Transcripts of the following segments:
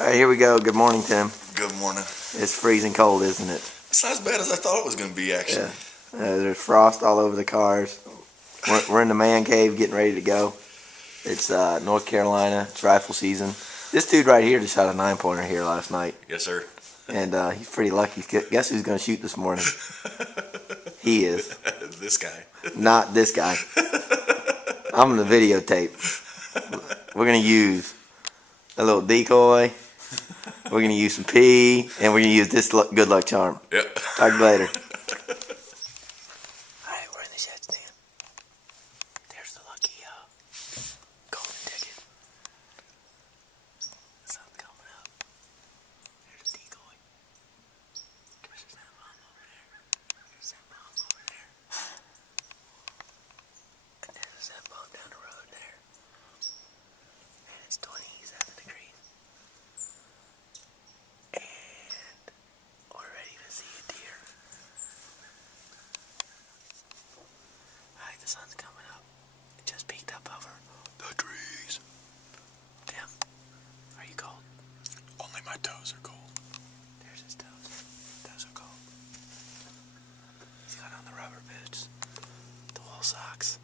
All right, here we go. Good morning, Tim. Good morning. It's freezing cold, isn't it? It's not as bad as I thought it was going to be, actually. Yeah. There's frost all over the cars. We're in the man cave getting ready to go. It's North Carolina. It's rifle season. This dude right here just shot a 9-pointer here last night. Yes, sir. And he's pretty lucky. Guess who's going to shoot this morning? He is. This guy. Not this guy. I'm going to videotape. We're going to use a little decoy. We're going to use some pee. And we're going to use this good luck charm. Yep. Talk to you later. Alright, we're in the shed stand. There's the lucky golden ticket. Sun's coming up. There's a decoy. There's that bomb over there. There's that bomb over there. And there's a set bomb down the road there. And it's 27 degrees. And we're ready to see a deer. Alright, the sun's coming up. It just peeked up over the trees. Tim, are you cold? Only my toes are cold. There's his toes. Toes are cold. He's got on the rubber boots, the wool socks.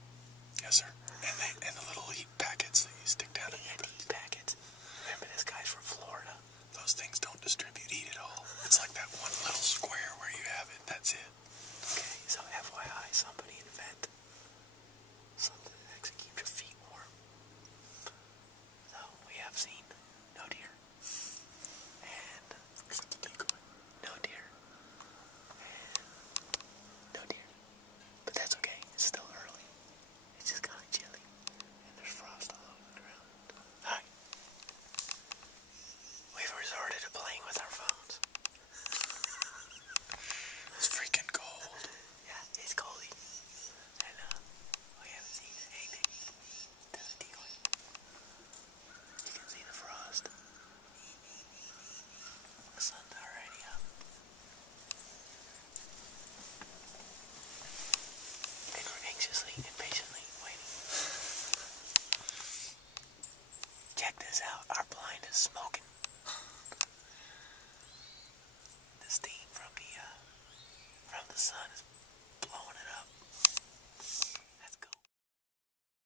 Yes, sir. And the little heat packets that you stick down in your Heat packets. Remember, this guy's from Florida. Those things don't distribute heat at all. It's like that one little square where you have it. That's it. Okay, so FYI, somebody invent something that actually keeps your feet warm. So we have seen no deer. And no deer. And no deer. But that's okay. It's still early. It's just kind of chilly. And there's frost all over the ground. Hi. We've resorted to playing with our phones. It's freaking cold. Yeah, it's coldy. And we haven't seen anything. There's a decoy. You can see the frost. The sun's already up. And we're anxiously and patiently waiting. Check this out. Our blind is smoking